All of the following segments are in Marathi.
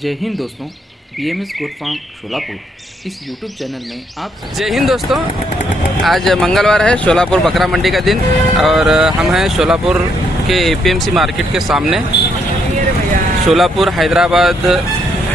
जय हिंद दोस्तों B M S good farm Sholapur. इस यूट्यूब चैनल में आप जय हिंद दोस्तों, आज मंगलवार है, शोलापुर बकरा मंडी का दिन, और हम हैं शोलापुर के एपीएमसी मार्केट के सामने। शोलापुर हैदराबाद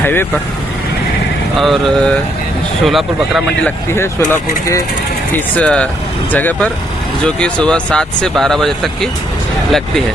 हाईवे पर, और शोलापुर बकरा मंडी लगती है शोलापुर के इस जगह पर, जो कि सुबह सात से बारह बजे तक की लगती है।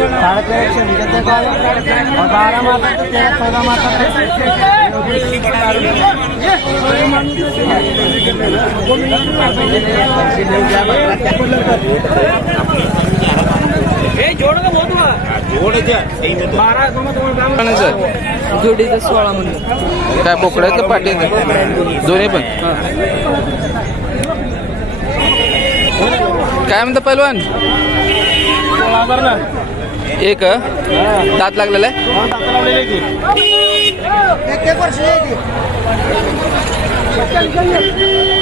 साढ़े तेरह सौ निकलते और बारह माता तो तेरह चौदह माता जोडीचं सोळा म्हणजे काय बोकडं आहेत का? पाटी दोन्ही पण? काय म्हणता पैलवान? एक दात लागलेला? आहे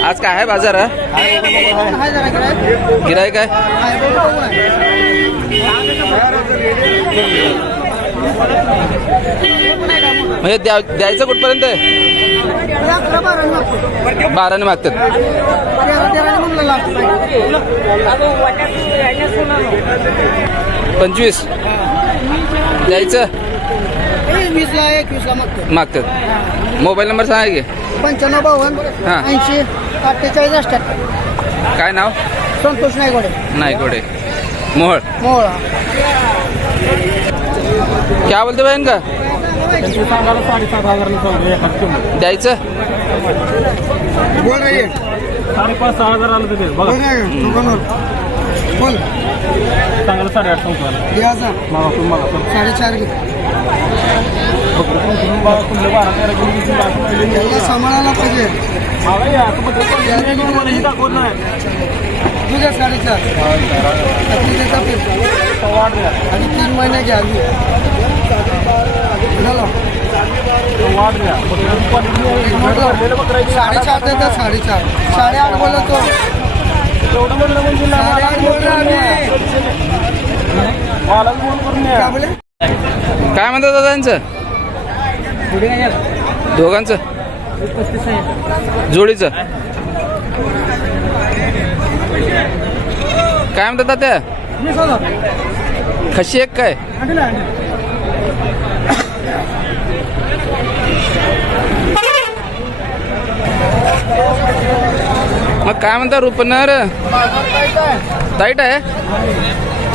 आज काय आहे बाजार? गिराय काय म्हणजे द्या द्यायचं कुठपर्यंत आहे? बारा बाराने मागतात. पंचवीस. द्यायचं? वीसला एकवीसला मागतो मागतात. मोबाईल नंबर सांगा की. पंच्याण्णव बावन्न हा. ऐंशी अठ्ठेचाळीस अठ्ठ्याहत्तर. काय नाव? संतोष नायगोडे. नाही गोडे मोहळ. मोहळा. क्या बोलते बहन का? साडेसात हजार द्यायचं साडेपाच सहा हजार आलं तिथे बघा. बोल. चांगलं साडेआठ संपला पण साडेचार घे कुठले बारा तेरा किलो किती असं पाहिजे त्याला सांभाळायला पाहिजे. मला दाखवत नाही तुझ्या साडेचार त्याचा पेपर. आणि तीन महिने घ्या. झालं? साडेचार देतात साडेचार. साडेआठ बोलत. काय म्हणतात दादा यांचं? दोघांचं? जोडीचं? काय म्हणतात त्या खशी एक काय? मग काय म्हणता रुपनर? टाईट आहे?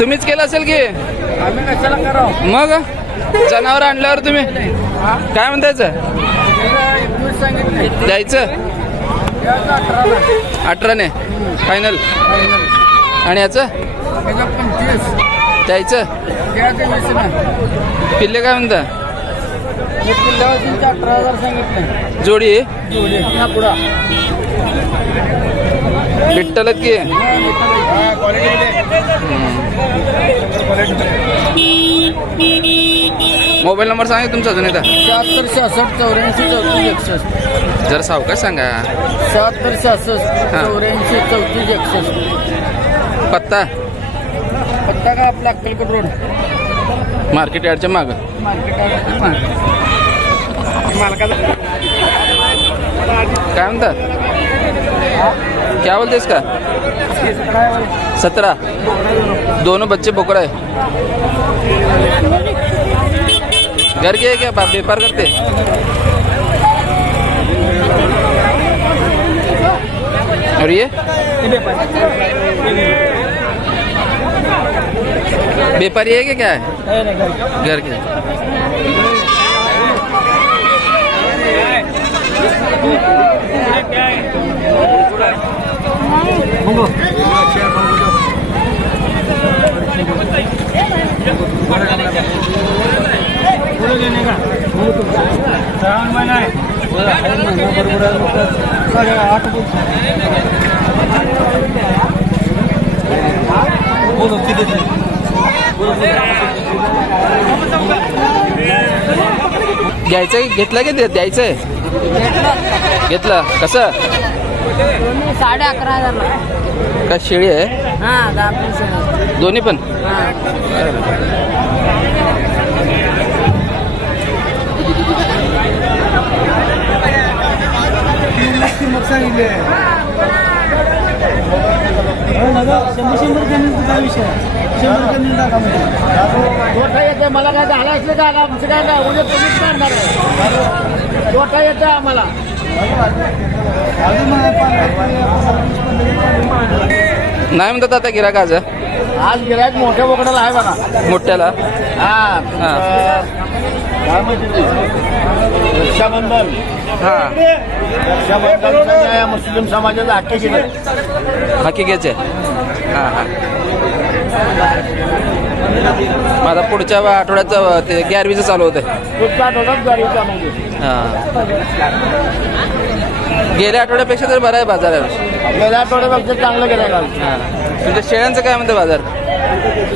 तुम्हीच केलं असेल की? मग? जनावर आणल्यावर तुम्ही? काय म्हणतायचं? द्यायचं? अठराने. फायनल आणि याचं? द्यायचं? पिल्ले काय म्हणता? जोडी जोडी? पुढा विठ्ठलत की मोबाईल नंबर सांगा तुमचा अजून एकदा. शहात्तर सहासष्ट चौऱ्याऐंशी चौतीस एकसष्ट. जरा सावकाश सांगा. शहात्तर सहासष्ट. चौऱ्याऐंशी चौतीस एकसष्ट. पत्ता. पत्ता का आपला अक्कलकोट रोड? मार्केट यार्डच्या माग. मार्केट आहे काय म्हणता? क्या बोलते इसका? सत्रह। दोनों बच्चे बोकरा है घर के है क्या? बाप व्यापार करते? और ये? व्यापारी है क्या क्या है? घर के। महिना आहे बरोबर आहे, महिना बरोबर आहे, लोकं साडेआठ बोलतात. घ्यायचं घेतलं की द्यायचंय? घेतलं. कसं? साडे अकरा हजारला. का शेळी आहे? हा दोन्ही पण? काय विषय कमी मोठा येते मला काय झाला असलं का आमचं काय नाही उद्या तुम्हीच करणार आहे. मोठा येते आम्हाला. नाही म्हणतात आता गिराक आज. आज गिरायक मोठ्या बोकडाला आहे बघा. मोठ्याला? हा हा. काय माहिती? रक्षाबंधन. हा. रक्षाबंधन आहे मुस्लिम समाजाचा हक्की हकीकच आहे हां हां. माझा पुढच्या आठवड्याचं ते ग्यारवीचं चालू होतं पुढच्या आठवड्यात गाडी चालवली हां. गेल्या आठवड्यापेक्षा तर बरा आहे बाजार आहे गेल्या आठवड्यापेक्षा चांगलं आहे हां. तुमच्या शेळ्यांचं काय म्हणतं बाजार?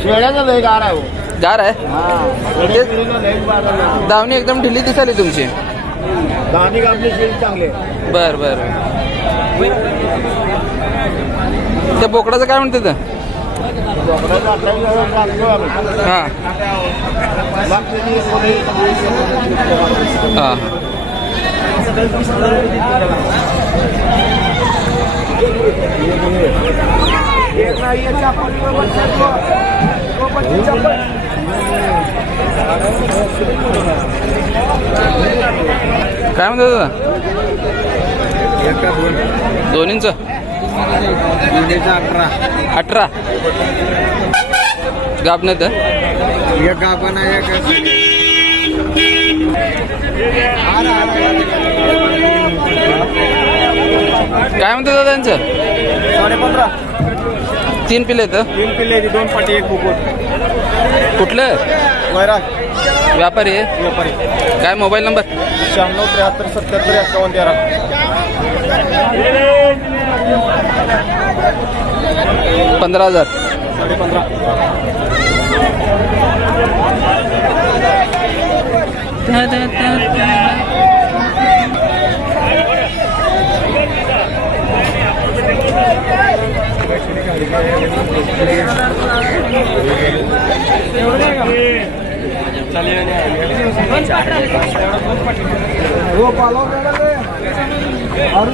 शेळ्याचा लय गार आहे हो. गार आहे? हा. दावणी एकदम ढिली दिसाली तुमची. दाणी आपली शेळी चांगली. बर बर. त्या बोकडाचं काय म्हणते तर बोकडाचा अठ्ठावीस हजार टाकतो आम्ही. हां बाकी ती कोणी- हां काय म्हणतो दादा दोन इंच अठरा. अठरा. गाप नाही तर? एक आपण काय म्हणतो दादा त्यांचं साडे पंधरा तीन पिले तर तीन पिल्ले दोन पाटी एक बुकुट कुठलं? वैराग. व्यापारी आहे? व्यापारी. काय मोबाईल नंबर? शहाण्णव त्र्याहत्तर सत्याहत्तर एक्कावन्न तेरा. पंधरा हजार. साडे पंधरा हो और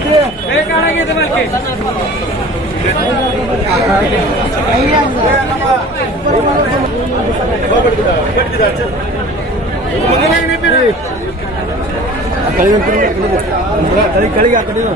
ಕಳಿಗೆ ಹಾಕಿ ನಾನು